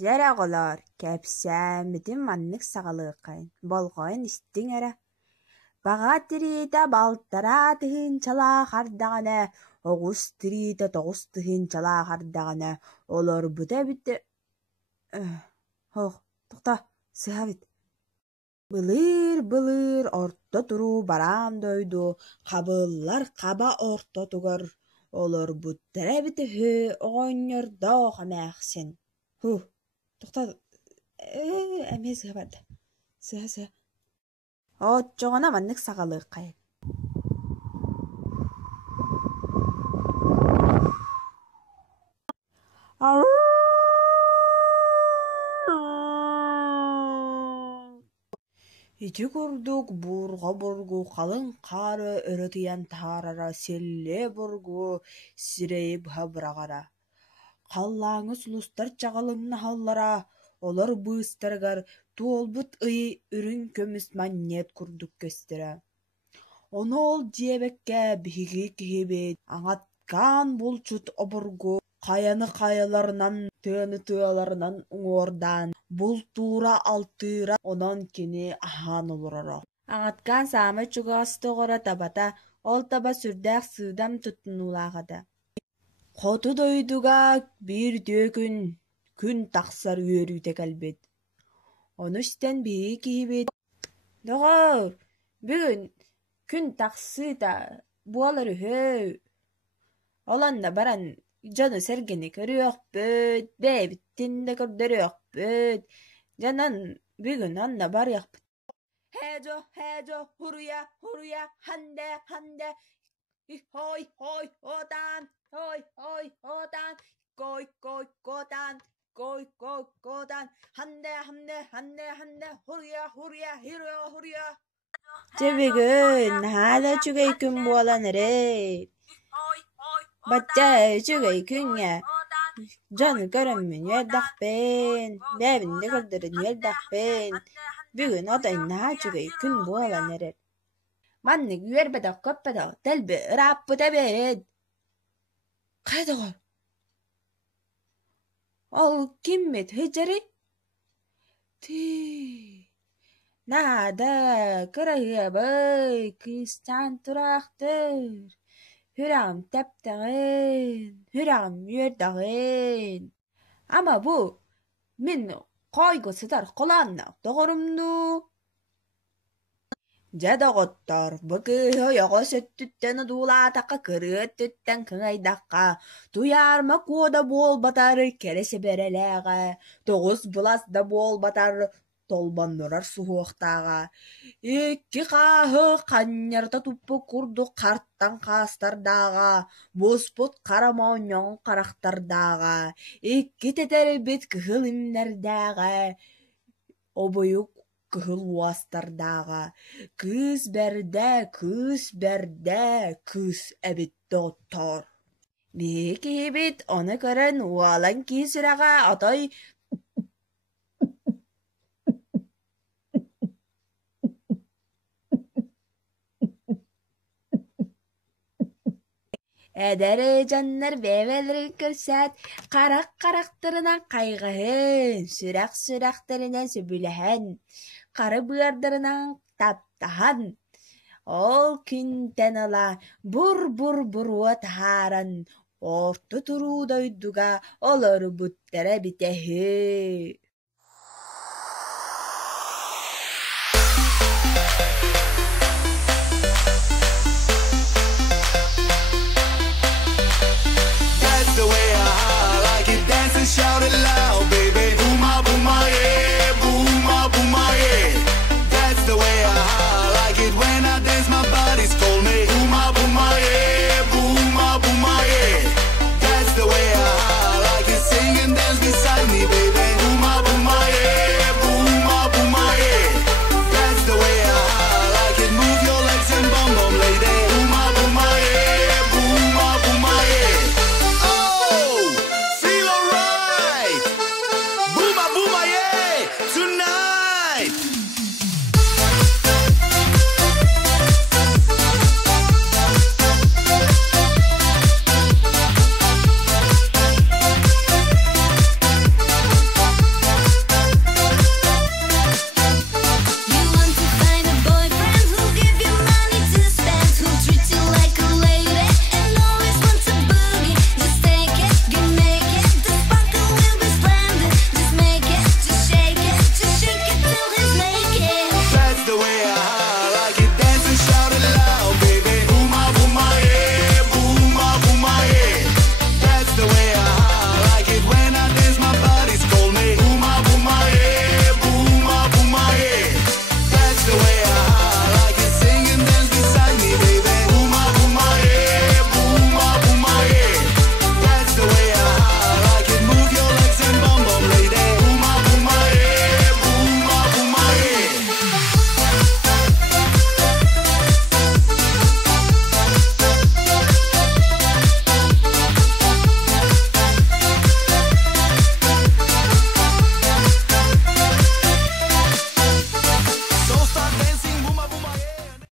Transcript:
Жараголор, кэпсэм битим маннык сагалыыккайын. Болгойын истиң эрэ. Бага тириите балтара тыһын чалаа хардагана, оҕус тириите тоҕус тыһын чалаа хардагана, олорбута бите... Хох, тухта, сыһабит. Былыыр орто туруу бараам дойду, хабыллар хаба орто тугар, олорбуттара бите хö оҕонньордоох эмээхсин. Тухта, эмээ сыһабарда. Сыһа. Отчоҕона маннык сагалыыккайын. Ити курдук буурҕа бургу халыҥ хаары өрөтүйэн таһаарара силлэ бургу сирэйи быһа быраҕара. Халлааҥы сулустар чаҕалыҥнаһаллара, олор быыстарыгар туолбут ыйы үрүҥ көмүс манньыат курдук көстөрө. Ону ол диэбэккэ биһиги киһибит аҥаткаан булчут обургу хайаны хайаларынан тыаны тыаларынан уҥуордаан бултуура алтыыра онон кини аһаан олороро. Аҥаткаан саамай чугаастыҕора табата ол таба сүрдээх сыыдам туттунуулааҕата. Хоту дойдуга биир түөкүн күн тахсар үөрүүтэ кэлбит. Ону истэн биһиги киһибит: «Доҕо, бүгүн күн тахсыыта буолар үһөө. Олонно баран дьону сэргини көрүөхпүт, бэйэбиттин да көрдөрүөхпүт. Дьонон бүгүн онно барыахпыт. Хэжо, хуруя, ханде, хой, отан, кой, котан, ханде, хуруя, хуруя. Тебигүн, наада чугай күн буолан эрэ. Бачча чугай күнге дьону көрөммүн үөрдэхпин, бэбинде көрдөрүн үөрдэхпин. Бүгүн отойнаһа чугай күн буолан эрэр. Маннык үөрбэдэх көппэдэх дэлби ырааппыт эбит. Хайдоҕор, ол киммит хыдьары? Наада кыраһыабай кыыстаан тураахтыр. Хүрээҕим тэптэҕин, хүрээҕим үөрдэҕин. Ама бу мин хойго сытар холоонноох доҕорумнуу. Дьэ доҕоттор, бу кыыһы ойоҕо сөттүттэн удуулаатахха кырыаттыттан кыҥайдахха туйаарма куода буолбатар кэрэсэ бэрэлээҕэ, тоҕус былас да буолбатар толбоннурар суһуохтааҕа, икки хааһы ханньарта туппу курдук харттан хаастардааҕа, буспут харама оññоҥ харахтардааҕа, икки тэтэрбит кыһыл имнэрдээҕэ, обуйук кыһыл уастардааҕа, кыыс бэрдэ, кыыс эбит доҕоттор. Биһиги киһибит ону көрөн уолан киис үрэҕэ отой эдери дьоннор бэйэлэрин көрсөөт харах-харахтарынан хайҕаһын, сүрэх-сүрэхтэринэн сүбүлэһэн, хары быардарынан таптаһан, ол күнтэн ыла буруа таһааран орто туруу дойдуга олорбуттара битэһү.